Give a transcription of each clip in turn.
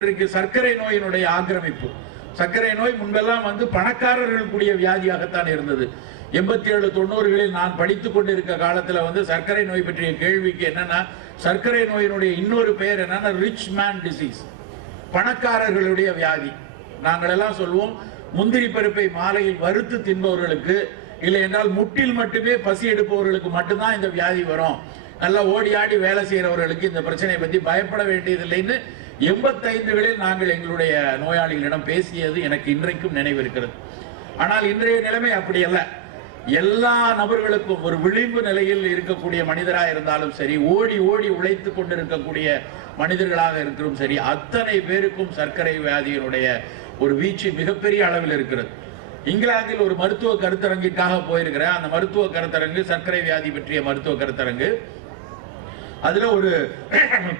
இன்றைக்கு சர்க்கரை நோயினுடைய ஆக்கிரமிப்பு. சர்க்கரை நோய் முன்பெல்லாம் பணக்காரர்கள் கூடிய வியாதியாகத்தான் இருந்தது. 87 90களில் நான் படித்துக் கொண்டிருக்க காலத்தில் சர்க்கரை நோய் பற்றிய கேள்விக்கு என்னன்னா, சர்க்கரை நோயினுடைய இன்னொரு பெயர் என்னன்னா ரிச் மேன் டிசீஸ், பணக்காரர்களுடைய வியாதி. நாங்கள் எல்லாம் சொல்வோம், முந்திரி பருப்பை மாலையில் வறுத்து தின்பவர்களுக்கு, இல்லை என்றால் முட்டில் மட்டுமே பசி எடுப்பவர்களுக்கு மட்டும்தான் இந்த வியாதி வரும். நல்லா ஓடி ஆடி வேலை செய்யறவர்களுக்கு இந்த பிரச்சனையை பற்றி பயப்பட வேண்டியதில்லைன்னு 85களில் நாங்கள் எங்களுடைய நோயாளிகளிடம் பேசியது எனக்கு இன்றைக்கும் நினைவிருக்கிறது. ஆனால் இன்றைய நிலைமை அப்படி அல்ல. எல்லா நபர்களுக்கும் ஒரு விளிம்பு நிலையில் இருக்கக்கூடிய மனிதராக இருந்தாலும் சரி, ஓடி ஓடி உழைத்துக் கொண்டிருக்கக்கூடிய மனிதர்களாக இருக்கிறோம் சரி, அத்தனை பேருக்கும் சர்க்கரை வியாதியினுடைய ஒரு வீச்சு மிகப்பெரிய அளவில் இருக்கிறது. இங்கிலாந்தில் ஒரு மருத்துவ கருத்தரங்கிற்காக போயிருக்கிறேன். அந்த மருத்துவ கருத்தரங்கு சர்க்கரை வியாதி பற்றிய மருத்துவ கருத்தரங்கு. அதுல ஒரு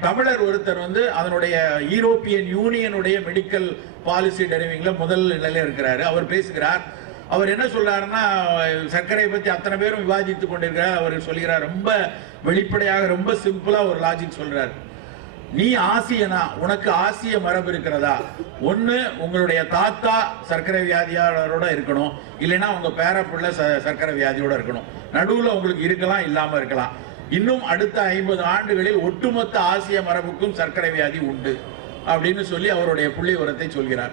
தமிழர் ஒருத்தர் அதனுடைய யூரோப்பியன் யூனியனுடைய மெடிக்கல் பாலிசி டெரிவிங்ல முதல் நிலையில இருக்கிறாரு. அவர் பேசுகிறார். அவர் என்ன சொல்றாருன்னா, சர்க்கரை பத்தி அத்தனை பேரும் விவாதித்துக் கொண்டிருக்கிறார். அவர் சொல்கிறார், ரொம்ப வெளிப்படையாக, ரொம்ப சிம்பிளா ஒரு லாஜிக் சொல்றாரு. நீ ஆசியனா, உனக்கு ஆசிய மரபு இருக்கிறதா? ஒண்ணு உங்களுடைய தாத்தா சர்க்கரை வியாதியாளரோட இருக்கணும், இல்லைன்னா உங்க பேர பிள்ளை சர்க்கரை வியாதியோட இருக்கணும். நடுவுல உங்களுக்கு இருக்கலாம், இல்லாம இருக்கலாம். இன்னும் அடுத்த 50 ஆண்டுகளில் ஒட்டுமொத்த ஆசிய மரபுக்கும் சர்க்கரை வியாதி உண்டு அப்படின்னு சொல்லி அவருடைய புள்ளி விவரத்தை சொல்கிறார்.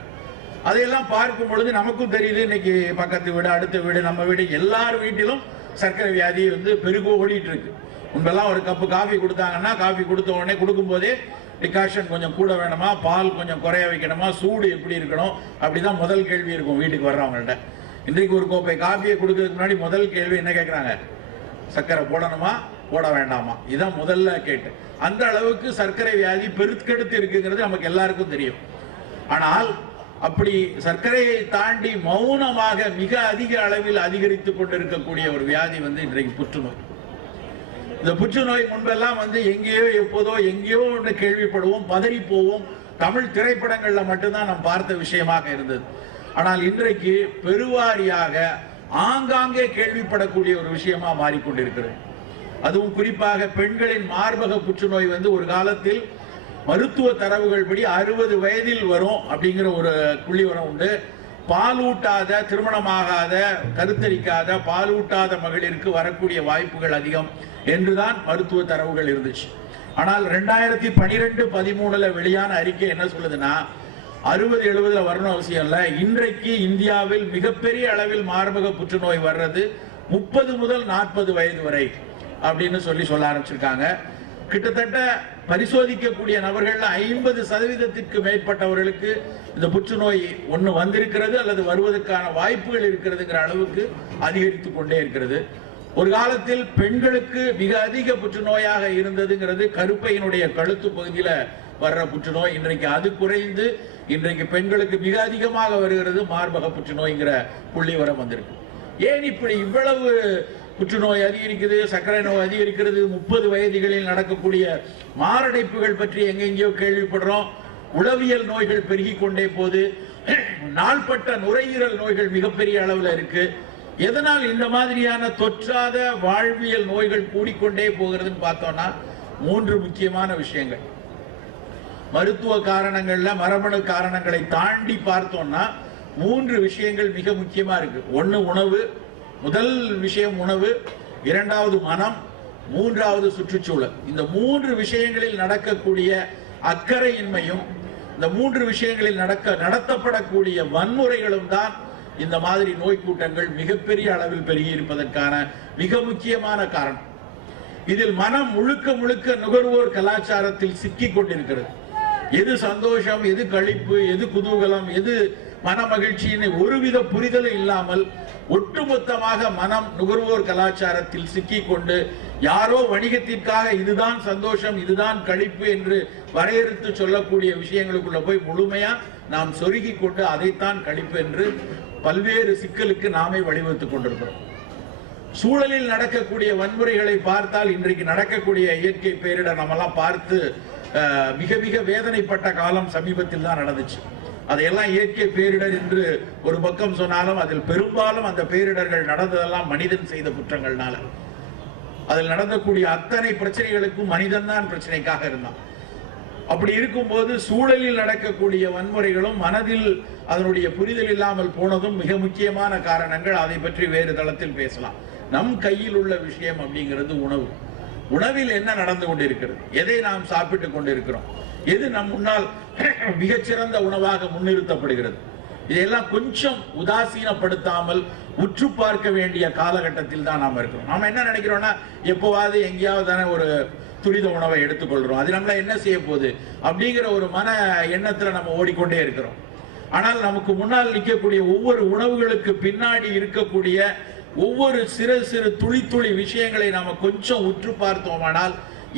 அதையெல்லாம் பார்க்கும் பொழுது நமக்கும் தெரியுது, இன்னைக்கு பக்கத்து வீடு, அடுத்த வீடு, நம்ம வீடு, எல்லார் வீட்டிலும் சர்க்கரை வியாதி பெருகு ஓடிட்டு இருக்கு. முன்பெல்லாம் ஒரு கப்பு காஃபி கொடுத்தாங்கன்னா, காஃபி கொடுத்த உடனே கொடுக்கும் போதே டிகாஷன் கொஞ்சம் கூட வேணுமா, பால் கொஞ்சம் குறைய வைக்கணுமா, சூடு எப்படி இருக்கணும், அப்படிதான் முதல் கேள்வி இருக்கும் வீட்டுக்கு வர்றவங்கள்ட்ட. இன்றைக்கு ஒரு கோப்பை காஃபியை கொடுக்கறதுக்கு முன்னாடி முதல் கேள்வி என்ன கேட்கறாங்க? சர்க்கரை போடணுமா, போட வேண்டாமா? இதான் முதல்ல கேட்டு. அந்த அளவுக்கு சர்க்கரை வியாதி பெருக்கெடுத்து இருக்குங்கிறது நமக்கு எல்லாருக்கும் தெரியும். ஆனால் அப்படி சர்க்கரையை தாண்டி மௌனமாக மிக அதிக அளவில் அதிகரித்துக் கொண்டிருக்கக்கூடிய ஒரு வியாதி இன்றைக்கு புற்றுநோய். இந்த புற்றுநோய் முன்பெல்லாம் எங்கேயோ எப்போதோ எங்கேயோ ஒன்று கேள்விப்படுவோம், பதறி போவோம். தமிழ் திரைப்படங்கள்ல மட்டும்தான் நாம் பார்த்த விஷயமாக இருந்தது. ஆனால் இன்றைக்கு பெருவாரியாக ஆங்காங்கே கேள்விப்படக்கூடிய ஒரு விஷயமா மாறிக்கொண்டிருக்கிறது. அதுவும் குறிப்பாக பெண்களின் மார்பக புற்றுநோய் ஒரு காலத்தில் மருத்துவ தரவுகள் படி 60 வயதில் வரும் அப்படிங்கிற ஒரு புள்ளிவரம் உண்டு. பாலூட்டாத, திருமணமாகாத, கருத்தரிக்காத, பாலூட்டாத மகளிருக்கு வரக்கூடிய வாய்ப்புகள் அதிகம் என்றுதான் மருத்துவ தரவுகள் இருந்துச்சு. ஆனால் 2012-13 வெளியான அறிக்கை என்ன சொல்லுதுன்னா, 60-70 வரணும் அவசியம் இல்ல, இன்றைக்கு இந்தியாவில் மிகப்பெரிய அளவில் மார்பக புற்றுநோய் வர்றது 30 முதல் 40 வயது வரை அப்படின்னு சொல்ல ஆரம்பிச்சிருக்காங்க. கிட்டத்தட்ட பரிசோதிக்கக்கூடிய நபர்கள் 50% மேற்பட்டவர்களுக்கு இந்த புற்றுநோய் ஒன்று வந்திருக்கிறது அல்லது வருவதற்கான வாய்ப்புகள் இருக்கிறதுங்கிற அளவுக்கு அதிகரித்து கொண்டே இருக்கிறது. ஒரு காலத்தில் பெண்களுக்கு மிக அதிக புற்றுநோயாக இருந்ததுங்கிறது கருப்பையினுடைய கழுத்து பகுதியில வர்ற புற்றுநோய். இன்றைக்கு அது குறைந்து இன்றைக்கு பெண்களுக்கு மிக அதிகமாக வருகிறது மார்பக புற்றுநோய்ங்கிற புள்ளி வரம் வந்திருக்கு. ஏன் இப்படி இவ்வளவு புற்றுநோய் அதிகரிக்குது, சர்க்கரை நோய் அதிகரிக்கிறது? 30 வயதுகளில் நடக்கக்கூடிய மாரடைப்புகள் பற்றி எங்கெங்கயோ கேள்விப்படுறோம். உளவியல் நோய்கள் பெருகி கொண்டே போது, நாள்பட்ட நுரையீரல் நோய்கள் மிகப்பெரிய அளவில் இருக்கு. எதனால் இந்த மாதிரியான தொற்றாத வாழ்வியல் நோய்கள் கூடிக்கொண்டே போகிறதுன்னு பார்த்தோம்னா 3 முக்கியமான விஷயங்கள். மருத்துவ காரணங்கள்ல மரபணு காரணங்களை தாண்டி பார்த்தோம்னா 3 விஷயங்கள் மிக முக்கியமா இருக்கு. ஒன்னு உணவு, முதல் விஷயம் உணவு, இரண்டாவது மனம், மூன்றாவது சுற்றுச்சூழல். இந்த 3 விஷயங்களில் நடக்கக்கூடிய அக்கறையின்மையும், இந்த 3 விஷயங்களில் நடத்தப்படக்கூடிய வன்முறைகளும் தான் இந்த மாதிரி நோய் கூட்டங்கள் மிகப்பெரிய அளவில் பெருகி இருப்பதற்கான மிக முக்கியமான காரணம். இதில் மனம் முழுக்க முழுக்க நுகர்வோர் கலாச்சாரத்தில் சிக்கி கொண்டிருக்கிறது. எது சந்தோஷம், எது களிப்பு, எது குதூகலம், எது மன மகிழ்ச்சின்னு ஒருவித புரிதலும் இல்லாமல் ஒட்டுமொத்தமாக மனம் நுகர்வோர் கலாச்சாரத்தில் சிக்கி கொண்டு, யாரோ வணிகத்திற்காக இதுதான் சந்தோஷம், இதுதான் களிப்பு என்று வரையறுத்து சொல்லக்கூடிய விஷயங்களுக்குள்ள போய் முழுமையா நாம் சொருகி கொண்டு அதைத்தான் களிப்பு என்று பல்வேறு சிக்கலுக்கு நாமே வழிவகுத்துக் கொண்டிருக்கிறோம். சூழலில் நடக்கக்கூடிய வன்முறைகளை பார்த்தால் இன்றைக்கு நடக்கக்கூடிய இயற்கை பேரிடர் நம்மெல்லாம் பார்த்து மிக மிக வேதனைப்பட்ட காலம் சமீபத்தில் தான் நடந்துச்சு. அதையெல்லாம் இயற்கை பேரிடர் என்று ஒரு பக்கம் சொன்னாலும் அதில் பெரும்பாலும் அந்த பேரிடர்கள் நடந்ததெல்லாம் மனிதன் செய்த குற்றங்கள்னால. அதில் நடந்தக்கூடிய அத்தனை பிரச்சனைகளுக்கும் மனிதன் தான் பிரச்சனைக்காக இருந்தான். அப்படி இருக்கும்போது சூழலில் நடக்கக்கூடிய வன்முறைகளும் மனதில் அதனுடைய புரிதல் இல்லாமல் போனதும் மிக முக்கியமான காரணங்கள். அதை பற்றி வேறு தளத்தில் பேசலாம். நம் கையில் உள்ள விஷயம் அப்படிங்கிறது உணவு. உணவில் என்ன நடந்து கொண்டிருக்கிறது, எதை நாம் சாப்பிட்டுக் கொண்டிருக்கிறோம், எது நம் முன்னால் மிகச்சிறந்த உணவாக முன்னிறுத்தப்படுகிறது, இதெல்லாம் கொஞ்சம் உதாசீனப்படுத்தாமல் உற்று பார்க்க வேண்டிய காலகட்டத்தில் தான் நாம் இருக்கிறோம். நாம என்ன நினைக்கிறோம்னா, எப்போவாது எங்கேயாவது தானே ஒரு துரித உணவை எடுத்துக்கொள்றோம், அது நம்மள என்ன செய்ய போகுது அப்படிங்கிற ஒரு மன எண்ணத்துல நம்ம ஓடிக்கொண்டே இருக்கிறோம். ஆனால் நமக்கு முன்னால் நிற்கக்கூடிய ஒவ்வொரு உணவுகளுக்கு பின்னாடி இருக்கக்கூடிய ஒவ்வொரு சிறு சிறு துளி துளி விஷயங்களை நாம கொஞ்சம் உற்று பார்த்தோமானால்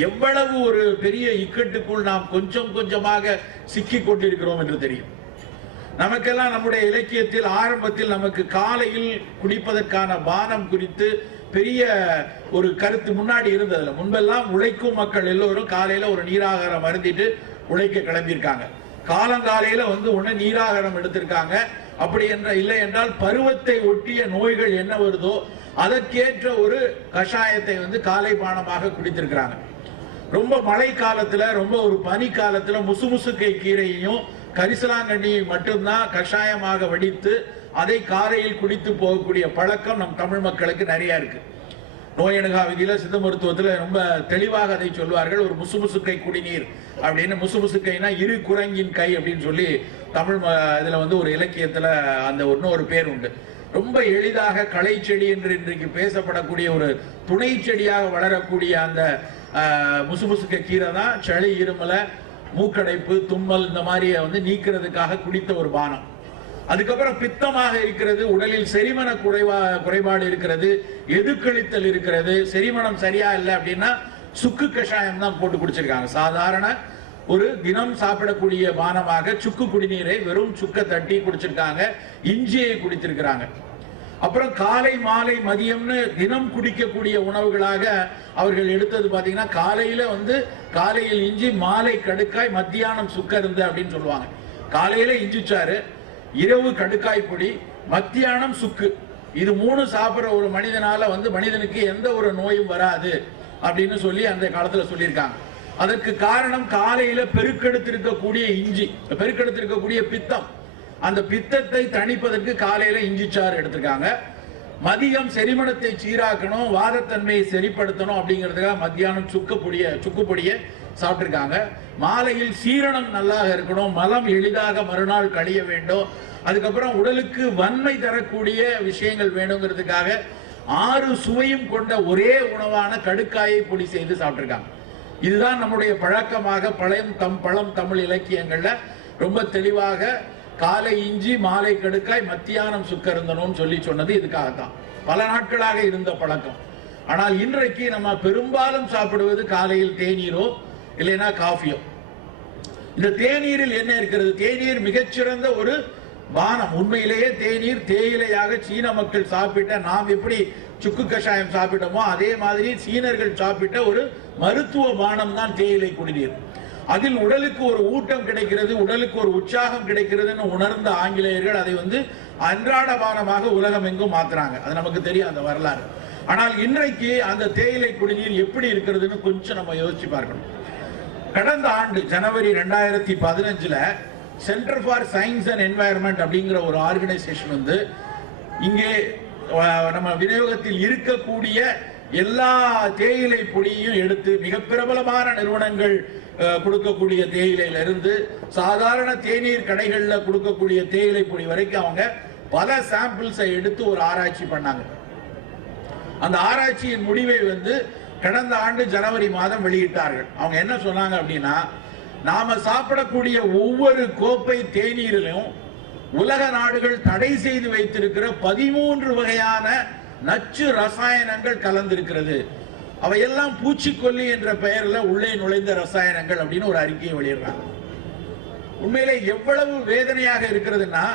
எவ்வளவு ஒரு பெரிய இக்கட்டுக்குள் நாம் கொஞ்சம் கொஞ்சமாக சிக்கிக் கொண்டிருக்கிறோம் என்று தெரியும். நமக்கெல்லாம் நம்முடைய இலக்கியத்தில் ஆரம்பத்தில் நமக்கு காலையில் குடிப்பதற்கான பானம் குறித்து பெரிய ஒரு கருத்து முன்னாடி இருந்ததுல. முன்பெல்லாம் உழைக்கும் மக்கள் எல்லோரும் காலையில ஒரு நீராகாரம் அருந்திட்டு உழைக்க கிளம்பியிருக்காங்க. காலங்காலையில ஒண்ணு நீராகாரம் எடுத்திருக்காங்க. அப்படி என்ற இல்லை என்றால் பருவத்தை ஒட்டிய நோய்கள் என்ன வருதோ அதற்கேற்ற ஒரு கஷாயத்தை காலை பானமாக குடித்திருக்கிறாங்க. ரொம்ப மழை காலத்துல, ரொம்ப ஒரு பனி காலத்துல முசுமுசுக்கை கீரையையும் கரிசலாங்கண்ணியை மட்டும்தான் கஷாயமாக வடித்து அதை காலையில் குடித்து போகக்கூடிய பழக்கம் நம் தமிழ் மக்களுக்கு நிறைய இருக்கு. நோயணுகா விதியில சித்த மருத்துவத்துல ரொம்ப தெளிவாக அதை சொல்வார்கள். ஒரு முசுமுசுக்கை குடிநீர் அப்படின்னு, முசுமுசுக்கைனா இரு குரங்கின் கை அப்படின்னு சொல்லி தமிழ் இதுல ஒரு இலக்கியத்துல அந்த இன்னொரு பேர் உண்டு. ரொம்ப எளிதாக களை செடி என்று இன்றைக்கு பேசப்படக்கூடிய ஒரு துணை செடியாக வளரக்கூடிய அந்த முசுமுசுக்கை கீரை தான் சளி, இருமலை, மூக்கடைப்பு, தும்மல் இந்த மாதிரி நீக்கிறதுக்காக குடித்த ஒரு பானம். அதுக்கப்புறம் பித்தமாக இருக்கிறது, உடலில் செரிமன குறைபாடு இருக்கிறது, எதுக்களித்தல் இருக்கிறது, செரிமனம் சரியா இல்லை அப்படின்னா சுக்கு கஷாயம் தான் போட்டு குடிச்சிருக்காங்க. சாதாரண ஒரு தினம் சாப்பிடக்கூடிய பானமாக சுக்கு குடிநீரை வெறும் சுக்க தட்டி குடிச்சிருக்காங்க, இஞ்சியை குடித்திருக்கிறாங்க. அப்புறம் காலை மாலை மதியம்னு தினம் குடிக்கக்கூடிய உணவுகளாக அவர்கள் எடுத்தது பாத்தீங்கன்னா, காலையில காலையில் இஞ்சி, மாலை கடுக்காய், மத்தியானம் சுக்கருந்து அப்படின்னு சொல்லுவாங்க. காலையில இஞ்சிச்சாறு, இரவு கடுக்காய் பொடி, மத்தியானம் சுக்கு. இது மூணு சாப்பிடுற ஒரு மனிதனால மனிதனுக்கு எந்த ஒரு நோயும் வராது அப்படின்னு சொல்லி அந்த காலத்துல சொல்லியிருக்காங்க. அதற்கு காரணம் காலையில பெருக்கெடுத்திருக்கக்கூடிய இஞ்சி, பெருக்கெடுத்திருக்கக்கூடிய பித்தம், அந்த பித்தத்தை தணிப்பதற்கு காலையில இஞ்சி சாறு எடுத்திருக்காங்க. மதியம் செரிமனத்தை சீராக்கணும், வாதத்தன்மையை சரிப்படுத்தணும் அப்படிங்கிறதுக்காக மத்தியானம் சுக்கு பொடியை சாப்பிட்டிருக்காங்க. மாலையில் சீரணம் நல்லா இருக்கணும், மலம் எளிதாக மறுநாள் கழிய வேண்டும், அதுக்கப்புறம் உடலுக்கு வன்மை தரக்கூடிய விஷயங்கள் வேணுங்கிறதுக்காக 6 சுவையும் கொண்ட ஒரே உணவான கடுக்காயை பொடி செய்து சாப்பிட்டிருக்காங்க. இதுதான் நம்முடைய பழக்கமாக பழம் தமிழ் இலக்கியங்கள்ல ரொம்ப தெளிவாக காலை இஞ்சி, மாலை கடுக்காய், மத்தியானம் சுக்கருந்தனும் சொல்லி சொன்னது இதுக்காகத்தான். பல நாட்களாக இருந்த பழக்கம். ஆனால் இன்றைக்கு நம்ம பெரும்பாலும் சாப்பிடுவது காலையில் தேநீரோ இல்லைன்னா காஃபியோ. இந்த தேநீரில் என்ன இருக்கிறது? தேநீர் மிகச்சிறந்த ஒரு பானம். உண்மையிலேயே தேநீர் தேயிலையாக சீன மக்கள் சாப்பிட்ட, நாம் எப்படி சுக்கு கஷாயம் சாப்பிட்டோமோ அதே மாதிரி சீனர்கள் சாப்பிட்ட ஒரு மருத்துவ பானம் தான் தேயிலை குடிநீர். அதில் உடலுக்கு ஒரு ஊட்டம் கிடைக்கிறது, உடலுக்கு ஒரு உற்சாகம் கிடைக்கிறதுன்னு உணர்ந்த ஆங்கிலேயர்கள் அதை அன்றாட பானமாக உலகம் எங்கும் மாத்துறாங்க. அது நமக்கு தெரியும் அந்த வரலாறு. ஆனால் இன்றைக்கு அந்த தேயிலை குடிநீர் எப்படி இருக்கிறதுன்னு கொஞ்சம் நம்ம யோசிச்சு பார்க்கணும். கடந்த ஆண்டு ஜனவரி 2015 centre for science and environment அப்படிங்கிற ஒரு ஆர்கனைசேஷன் இங்கே நம்ம விநியோகத்தில் இருக்கக்கூடிய எல்லா தேயிலை பொடியையும் எடுத்து, மிக பிரபலமான நிறுவனங்கள் கொடுக்கக்கூடிய தேயிலையில இருந்து சாதாரண தேநீர் கடைகள்ல கொடுக்கக்கூடிய தேயிலை பொடி வரைக்கும் அவங்க பல சாம்பிள்ஸை எடுத்து ஒரு ஆராய்ச்சி பண்ணாங்க. அந்த ஆராய்ச்சியின் முடிவை கடந்த ஆண்டு ஜனவரி மாதம் வெளியிட்டார்கள். அவங்க என்ன சொன்னாங்க அப்படின்னா, நாம சாப்பிடக்கூடிய ஒவ்வொரு கோப்பை தேநீரிலும் உலக நாடுகள் தடை செய்து வைத்திருக்கிற 13 வகையான நச்சு ரசாயனங்கள் கலந்திருக்கிறது. அவையெல்லாம் பூச்சிக்கொல்லி என்ற பெயர்ல உள்ளே நுழைந்த ரசாயனங்கள் அப்படின்னு ஒரு அறிக்கையை வெளியிடுறாங்க. உண்மையிலே எவ்வளவு வேதனையாக இருக்கிறதுனா,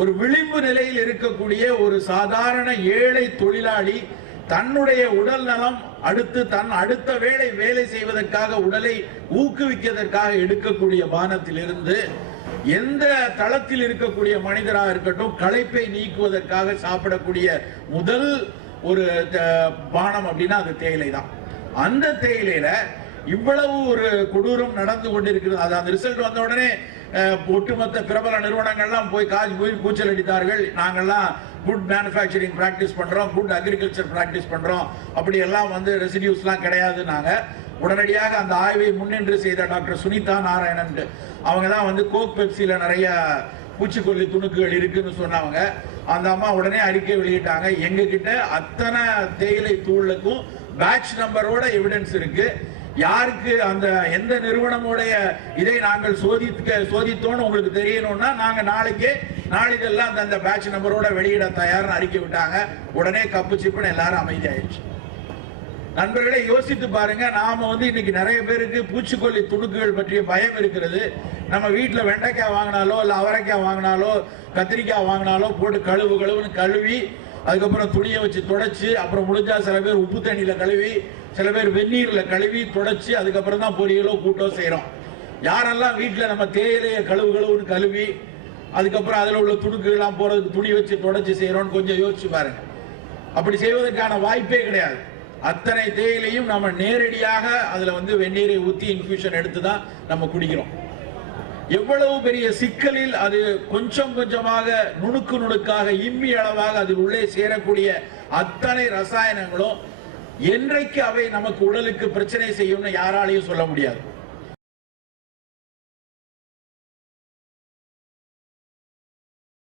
ஒரு விளிம்பு நிலையில் இருக்கக்கூடிய ஒரு சாதாரண ஏழை தொழிலாளி தன்னுடைய உடல் நலம் அடுத்த வேலை செய்வதற்காக உடலை ஊக்குவிக்கிறதற்காக எடுக்கக்கூடிய பானத்தில் இருந்து எந்த தளத்தில் இருக்கக்கூடிய மனிதராக இருக்கட்டும் களைப்பை நீக்குவதற்காக சாப்பிடக்கூடிய முதல் ஒரு பானம் அப்படின்னா அது தேயிலை தான். அந்த தேயிலையில இவ்வளவு ஒரு கொடூரம் நடந்து கொண்டிருக்கிறது. அது அந்த ரிசல்ட் வந்த உடனே ஒட்டுமொத்த பிரபல நிறுவனங்கள்லாம் போய் கூச்சல் அடித்தார்கள். நாங்கள்லாம் குட் மேனுஃபேக்சரிங் பிராக்டிஸ் பண்றோம், குட் அக்ரிகல்ச்சர் பிராக்டிஸ் பண்றோம், அப்படி எல்லாம் வந்து ரெசிடியூஸ்லாம் கிடையாது. நாங்க உடனடியாக அந்த ஆய்வை முன்னின்று செய்த டாக்டர் சுனிதா நாராயணன் அவங்க தான் வந்து கோக் பெப்சில நிறைய பூச்சிக்கொல்லி துணுக்குகள் இருக்குன்னு சொன்னவங்க. அந்த அம்மா உடனே அறிக்கை வெளியிட்டாங்க, எங்க கிட்ட அத்தனை தேயிலை தூளுக்கும் பேட்ச் நம்பரோட எவிடன்ஸ் இருக்கு. யாருக்கு அந்த எந்த நிறுவனமுடைய இதை நாங்கள் சோதித்தோன்னு உங்களுக்கு தெரியணும்னா நாங்க நாளிதெல்லாம் அந்த பேட்ச் நம்பரோட வெளியிட தயார்னு அறிக்கை விட்டாங்க. உடனே கப்பு சிப்புன்னு எல்லாரும் அமைதியாயிடுச்சு. நண்பர்களை யோசித்து பாருங்க, நாம வந்து இன்னைக்கு நிறைய பேருக்கு பூச்சிக்கொல்லி துணுக்குகள் பற்றிய பயம் இருக்கிறது. நம்ம வீட்டில் வெண்டைக்காய் வாங்கினாலோ இல்ல அவரைக்காய் வாங்கினாலோ கத்திரிக்காய் வாங்கினாலோ போட்டு கழுவுன்னு கழுவி அதுக்கப்புறம் துணியை வச்சு தொடச்சு, அப்புறம் முடிஞ்சா சில பேர் உப்பு தண்ணியில கழுவி, சில பேர் வெந்நீர்ல கழுவி தொடச்சு அதுக்கப்புறம் தான் பொரியலோ கூட்டோ செய்யறோம். யாரெல்லாம் வீட்டில் நம்ம தேயிலையை கழுவுன்னு கழுவி அதுக்கப்புறம் அதில் உள்ள துணுக்குகள்லாம் போறதுக்கு துணி வச்சு தொடச்சு செய்யறோம்னு கொஞ்சம் யோசிச்சு பாருங்க. அப்படி செய்வதற்கான வாய்ப்பே கிடையாது. அத்தனை தேயிலையும் நம்ம நேரடியாக அதுல வந்து வெந்நீரை ஊத்தி இன்ஃபியூஷன் எடுத்து தான் நம்ம குடிக்கிறோம். எவ்வளவு பெரிய சிக்கலில் அது கொஞ்சம் கொஞ்சமாக நுணுக்காக இம்மி அளவாக அதில் உள்ளே சேரக்கூடிய அத்தனை ரசாயனங்களும் என்றைக்கு அவை நமக்கு உடலுக்கு பிரச்சனை செய்யும்னு யாராலையும் சொல்ல முடியாது.